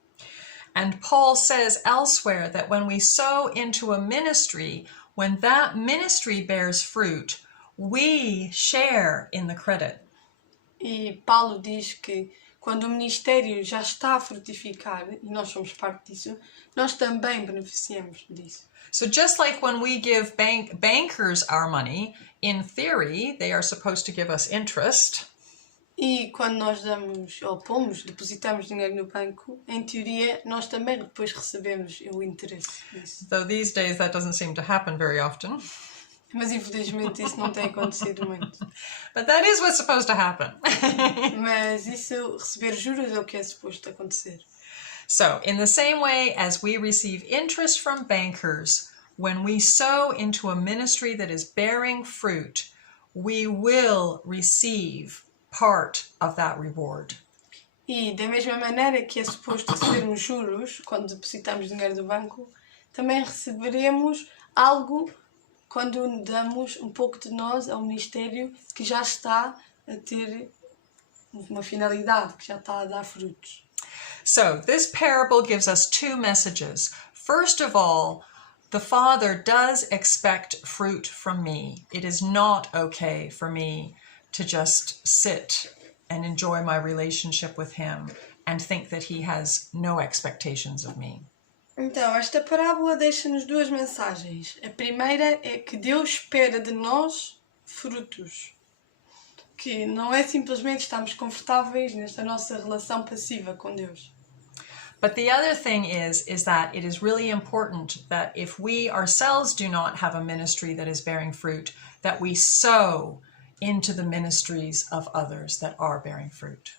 And Paul says elsewhere that when we sow into a ministry, when that ministry bears fruit, we share in the credit. E Paulo diz que quando o ministério já está a frutificar, e nós somos parte disso, nós também beneficiamos disso. So just like when we give bankers our money, in theory, they are supposed to give us interest. E quando nós damos, ou pomos, depositamos dinheiro no banco, em teoria, nós também depois recebemos o interesse disso. Though these days that doesn't seem to happen very often. Mas infelizmente isso não tem acontecido muito. But that is what's supposed to happen. Mas isso, receber juros é o que é suposto acontecer. So, in the same way as we receive interest from bankers, when we sow into a ministry that is bearing fruit, we will receive part of that reward. E da mesma maneira que é suposto recebermos juros quando depositamos dinheiro do banco, também receberemos algo quando damos um pouco de nós ao ministério que já está a ter uma finalidade, que já está a dar frutos. So, this parable gives us two messages. First of all, the Father does expect fruit from me. It is not okay for me to just sit and enjoy my relationship with Him and think that He has no expectations of me. Então, esta parábola deixa-nos duas mensagens. A primeira é que Deus espera de nós frutos. Que não é simplesmente estarmos confortáveis nesta nossa relação passiva com Deus. But the other thing is that it is really important that if we ourselves do not have a ministry that is bearing fruit, that we sow into the ministries of others that are bearing fruit.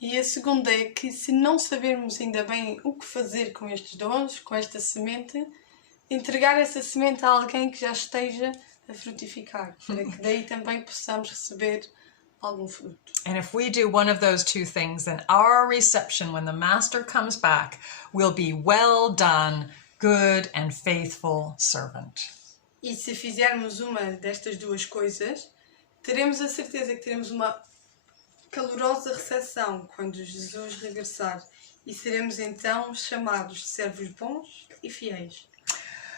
E a segunda é que se não sabermos ainda bem o que fazer com estes dons, com esta semente, entregar essa semente a alguém que já esteja a frutificar, para que daí também possamos receber algum fruto. And if we do one of those two things, then our reception when the Master comes back will be well done, good and faithful servant. E se fizermos uma destas duas coisas, teremos a certeza que teremos uma calorosa recepção quando Jesus regressar e seremos então chamados servos bons e fiéis.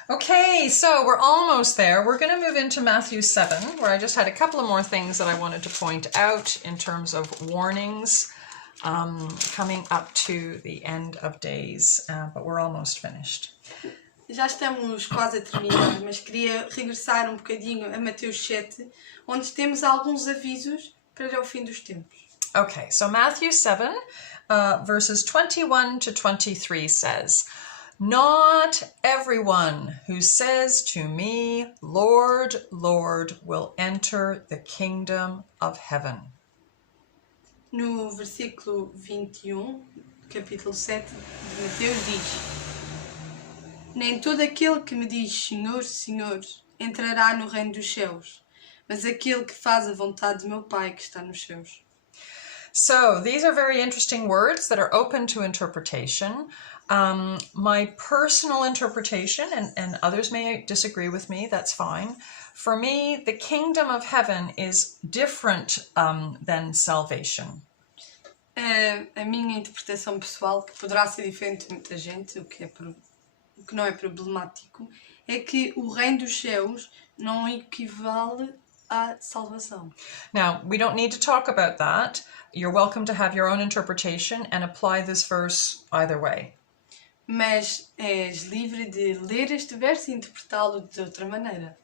Okay, so we're almost there. We're going to move into Matthew 7, where I just had a couple of more things that I wanted to point out in terms of warnings coming up to the end of days, but we're almost finished. Já estamos quase a terminar, mas queria regressar um bocadinho a Mateus 7, onde temos alguns avisos para o fim dos tempos. Okay, so Matthew 7, verses 21 to 23 says, "Not everyone who says to me, 'Lord, Lord,' will enter the kingdom of heaven." No versículo 21, capítulo 7 de Mateus diz: "Nem todo aquele que me diz Senhor, Senhor, entrará no reino dos céus, mas aquele que faz a vontade de meu Pai que está nos céus." So these are very interesting words that are open to interpretation. My personal interpretation, and others may disagree with me, that's fine. For me, the kingdom of heaven is different than salvation. A minha interpretação pessoal, que poderá ser diferente de muita gente, o que não é problemático, é que o reino dos céus não equivale à salvação. Now, we don't need to talk about that. You're welcome to have your own interpretation and apply this verse either way. Mas és livre de ler este verso e interpretá-lo de outra maneira.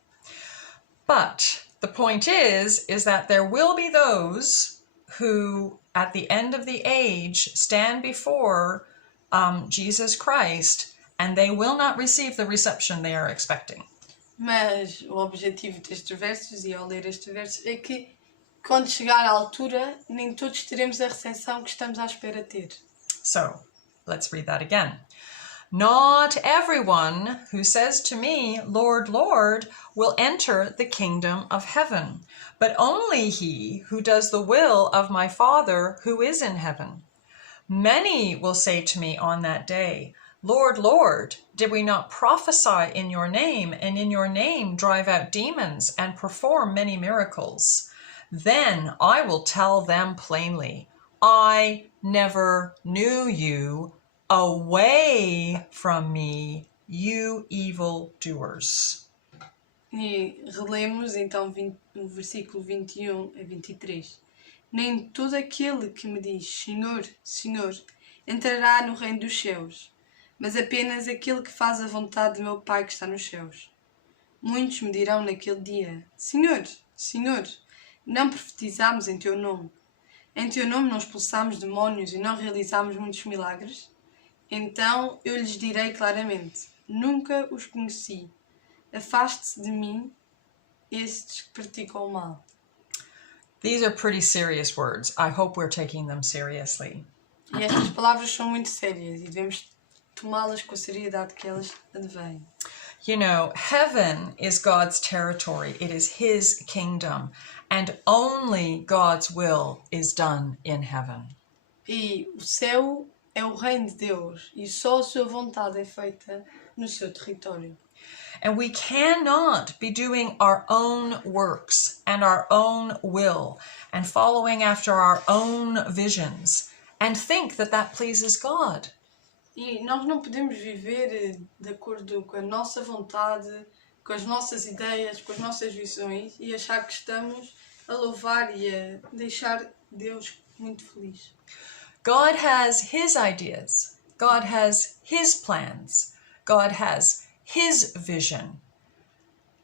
But the point is that there will be those who, at the end of the age, stand before Jesus Christ, and they will not receive the reception they are expecting. Mas o objetivo destes versos, e ao ler este verso, é que quando chegar à altura, nem todos teremos a recepção que estamos à espera de ter. So, let's read that again. "Not everyone who says to me, 'Lord, Lord,' will enter the kingdom of heaven, but only he who does the will of my Father who is in heaven. Many will say to me on that day, 'Lord, Lord, did we not prophesy in your name, and in your name drive out demons and perform many miracles?' Then I will tell them plainly, 'I never knew you. Away from me, you evildoers.'" E relemos então o versículo 21 a 23. "Nem todo aquele que me diz Senhor, Senhor, entrará no reino dos céus, mas apenas aquele que faz a vontade de meu Pai que está nos céus. Muitos me dirão naquele dia, Senhor, Senhor, não profetizámos em teu nome, Em teu nome não expulsamos demónios e não realizamos muitos milagres? Então eu lhes direi claramente: nunca os conheci. Afaste-se de mim, estes que praticam o mal. These are pretty serious words. I hope we're taking them seriously. E estas palavras são muito sérias e devemos tomá-las com a seriedade que elas advêm. You know, heaven is God's territory. It is His kingdom. And only God's will is done in heaven. E o céu é o reino de Deus e só a sua vontade é feita no seu território. And we cannot be doing our own works and our own will and following after our own visions and think that that pleases God. E nós não podemos viver de acordo com a nossa vontade, com as nossas ideias, com as nossas visões e achar que estamos a louvar e a deixar Deus muito feliz. God has His ideas. God has His plans. God has His vision.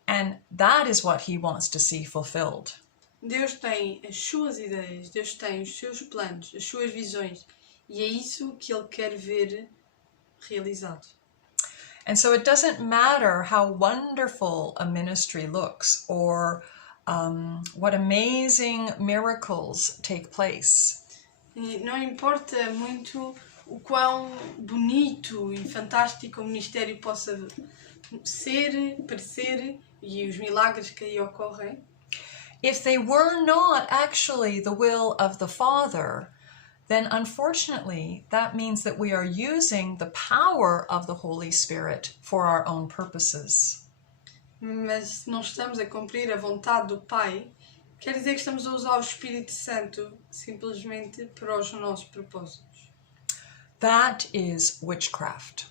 And that is what He wants to see fulfilled. Deus tem as suas ideias, Deus tem os seus planos, as suas visões e é isso que Ele quer ver realizado. And so it doesn't matter how wonderful a ministry looks or what amazing miracles take place. E não importa muito o quão bonito e fantástico o ministério possa ser, parecer e os milagres que aí ocorrem. If they were not actually the will of the Father, then unfortunately that means that we are using the power of the Holy Spirit for our own purposes. Mas se não estamos a cumprir a vontade do Pai, quer dizer que estamos a usar o Espírito Santo simplesmente para os nossos propósitos. That is witchcraft.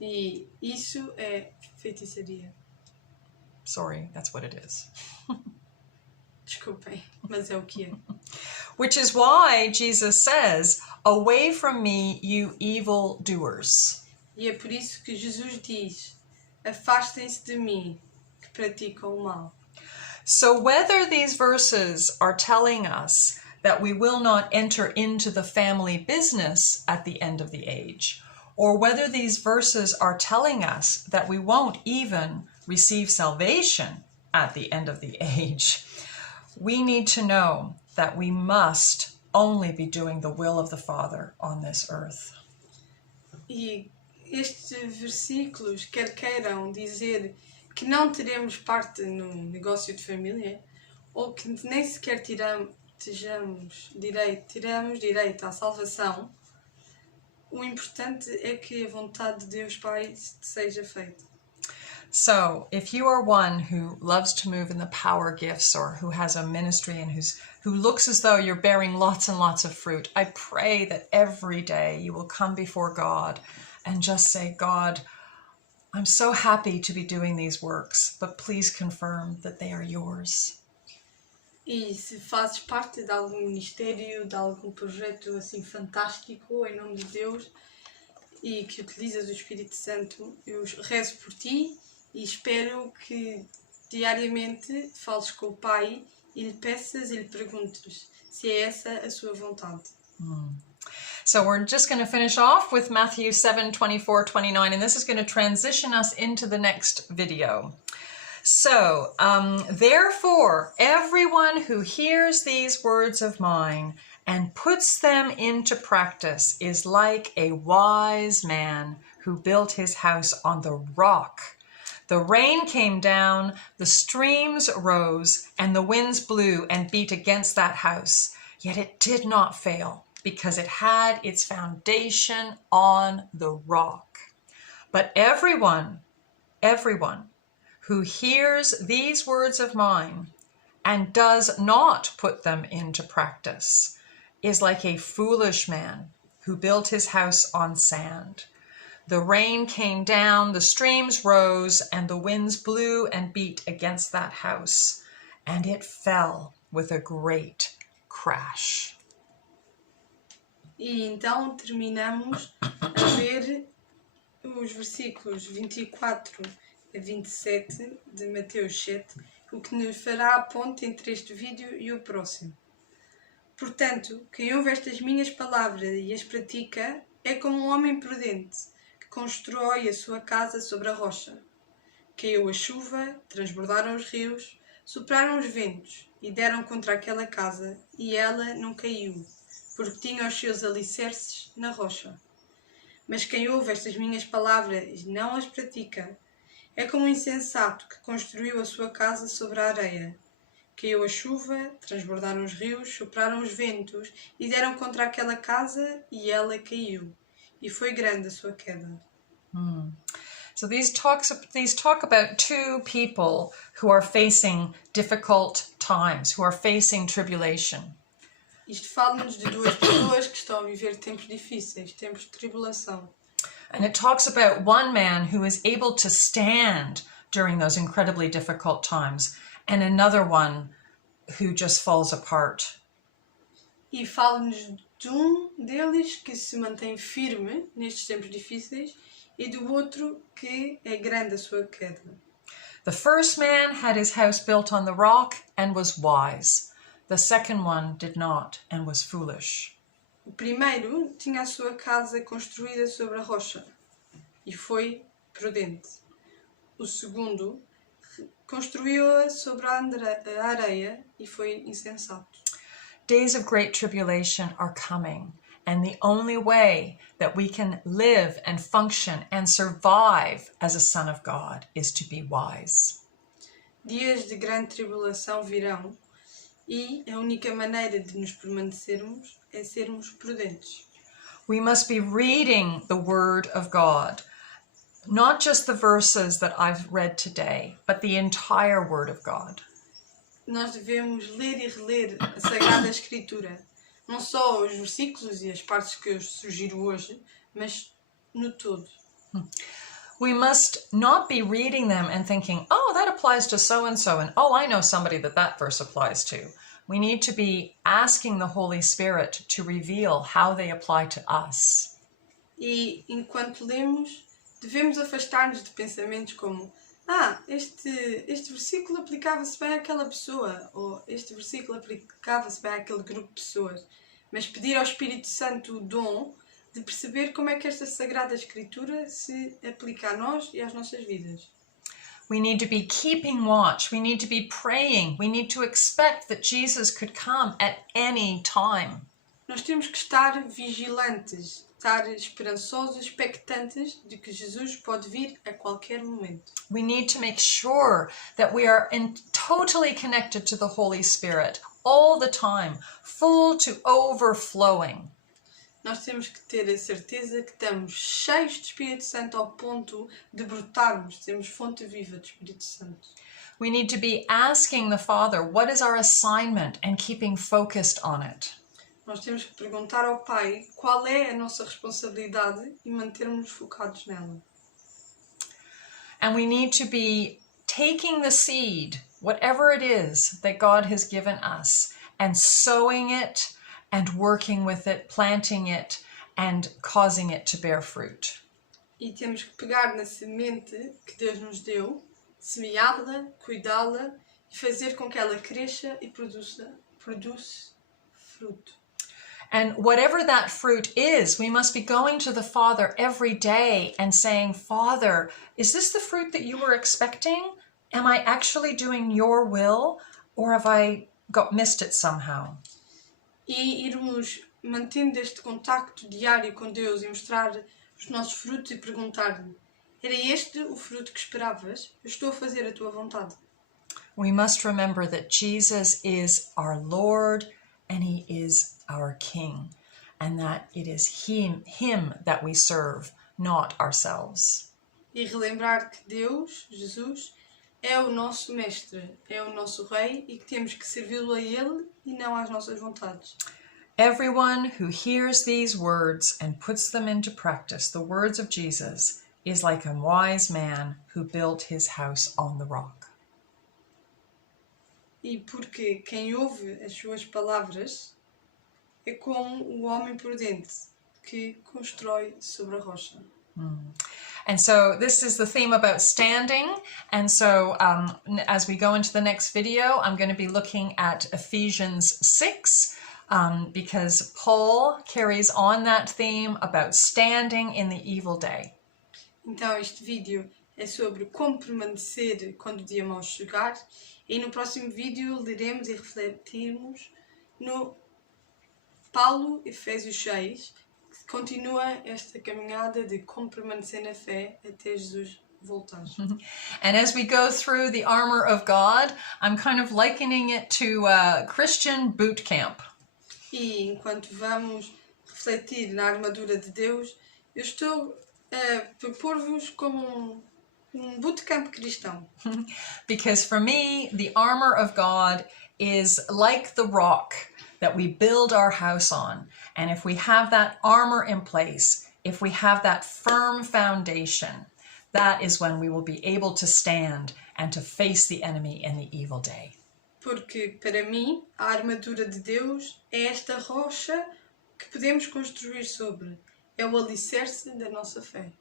E isso é feitiçaria. Sorry, that's what it is. Desculpem, mas é o que é. Which is why Jesus says, "Away from me, you evil doers." E é por isso que Jesus diz: afastem-se de mim, que praticam o mal. So whether these verses are telling us that we will not enter into the family business at the end of the age, or whether these verses are telling us that we won't even receive salvation at the end of the age, we need to know that we must only be doing the will of the Father on this earth. E estes versículos, quer queiram dizer que não teremos parte no negócio de família, ou que nem sequer tiramos direito à salvação, o importante é que a vontade de Deus Pai seja feita. So, if you are one who loves to move in the power gifts or who has a ministry and who looks as though you're bearing lots and lots of fruit, I pray that every day you will come before God and just say, God, I'm so happy to be doing these works, but please confirm that they are yours. E se fazes parte de algum ministério, de algum projeto assim fantástico, em nome de Deus, e que utilizas o Espírito Santo, eu rezo por ti e espero que diariamente fales com o Pai e lhe peças e lhe perguntes se é essa a sua vontade. So we're just going to finish off with Matthew 7:24-29, and this is going to transition us into the next video. So, therefore, everyone who hears these words of mine and puts them into practice is like a wise man who built his house on the rock. The rain came down, the streams rose, and the winds blew and beat against that house. Yet it did not fail, because it had its foundation on the rock. But everyone who hears these words of mine and does not put them into practice is like a foolish man who built his house on sand. The rain came down, the streams rose, and the winds blew and beat against that house, and it fell with a great crash. E então terminamos a ver os versículos 24 a 27 de Mateus 7, o que nos fará a ponte entre este vídeo e o próximo. Portanto, quem ouve estas minhas palavras e as pratica é como um homem prudente que constrói a sua casa sobre a rocha. Caiu a chuva, transbordaram os rios, sopraram os ventos e deram contra aquela casa, e ela não caiu, porque tinha os seus alicerces na rocha. Mas quem ouve estas minhas palavras e não as pratica é como um insensato que construiu a sua casa sobre a areia. Caiu a chuva, transbordaram os rios, sopraram os ventos e deram contra aquela casa, e ela caiu. E foi grande a sua queda. So these talk about two people who are facing difficult times, who are facing tribulation. Isto fala-nos de duas pessoas que estão a viver tempos difíceis, tempos de tribulação. And it talks about one man who is able to stand during those incredibly difficult times, and another one who just falls apart. E fala-nos de um deles que se mantém firme nestes tempos difíceis e do outro que é grande a sua queda. The first man had his house built on the rock and was wise. The second one did not and was foolish. O primeiro tinha a sua casa construída sobre a rocha e foi prudente. O segundo construiu-a sobre a areia e foi insensato. Days of great tribulation are coming, and the only way that we can live and function and survive as a son of God is to be wise. Dias de grande tribulação virão e a única maneira de nos permanecermos é sermos prudentes. We must be reading the Word of God, not just the verses that I've read today, but the entire Word of God. Nós devemos ler e reler a Sagrada Escritura, não só os versículos e as partes que eu sugiro hoje, mas no todo. We must not be reading them and thinking, oh, that applies to so-and-so, and oh, I know somebody that verse applies to. We need to be asking the Holy Spirit to reveal how they apply to us. E enquanto lemos, devemos afastar-nos de pensamentos como este versículo aplicava-se bem àquela pessoa, ou este versículo aplicava-se bem àquele grupo de pessoas, mas pedir ao Espírito Santo o dom de perceber como é que esta Sagrada Escritura se aplica a nós e às nossas vidas. We need to be keeping watch. We need to be praying. We need to expect that Jesus could come at any time. Nós temos que estar vigilantes, estar esperançosos, expectantes de que Jesus pode vir a qualquer momento. We need to make sure that we are totally connected to the Holy Spirit all the time, full to overflowing. Nós temos que ter a certeza que estamos cheios de Espírito Santo ao ponto de brotarmos, sermos fonte viva de Espírito Santo. We need to be asking the Father, what is our assignment, and keeping focused on it. Nós temos que perguntar ao Pai qual é a nossa responsabilidade e mantermos focados nela. And we need to be taking the seed, whatever it is that God has given us, and sowing it and working with it, planting it, and causing it to bear fruit. E temos que pegar na semente que Deus nos deu, semeá-la, cuidá-la e fazer com que ela cresça e produza fruto. And whatever that fruit is, we must be going to the Father every day and saying, Father, is this the fruit that you were expecting? Am I actually doing your will? Or have I missed it somehow? E irmos mantendo este contacto diário com Deus e mostrar os nossos frutos e perguntar-lhe: era este o fruto que esperavas? Eu estou a fazer a tua vontade. We must remember that Jesus is our Lord and He is our King, and that it is Him that we serve, not ourselves. E relembrar que Deus, Jesus, é o nosso mestre, é o nosso rei e que temos que servi-lo a Ele e não às nossas vontades. Everyone who hears these words and puts them into practice, the words of Jesus, is like a wise man who built his house on the rock. E porque quem ouve as suas palavras é como o homem prudente que constrói sobre a rocha. And so this is the theme about standing. And so as we go into the next video, I'm going to be looking at Ephesians 6, because Paul carries on that theme about standing in the evil day. Então este vídeo é sobre como permanecer quando o dia mau chegar, e no próximo vídeo leremos e refletirmos no Paulo, Efésios 6, que continua esta caminhada de como permanecer na fé até Jesus voltar. And as we go through the armor of God, I'm kind of likening it to a Christian boot camp. E enquanto vamos refletir na armadura de Deus, eu estou a propor-vos como um bootcamp cristão. Because for me, the armor of God is like the rock that we build our house on. And if we have that armor in place, if we have that firm foundation, that is when we will be able to stand and to face the enemy in the evil day. Porque para mim, a armadura de Deus é esta rocha que podemos construir sobre. É o alicerce da nossa fé.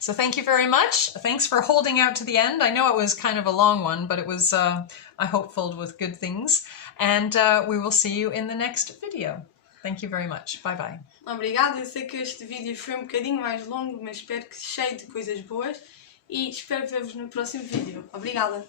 So thank you very much. Thanks for holding out to the end. I know it was kind of a long one, but it was, I hope, filled with good things. And we will see you in the next video. Thank you very much. Bye-bye. Obrigada. Eu sei que este vídeo foi um bocadinho mais longo, mas espero que cheio de coisas boas. E espero ver-vos no próximo vídeo. Obrigada.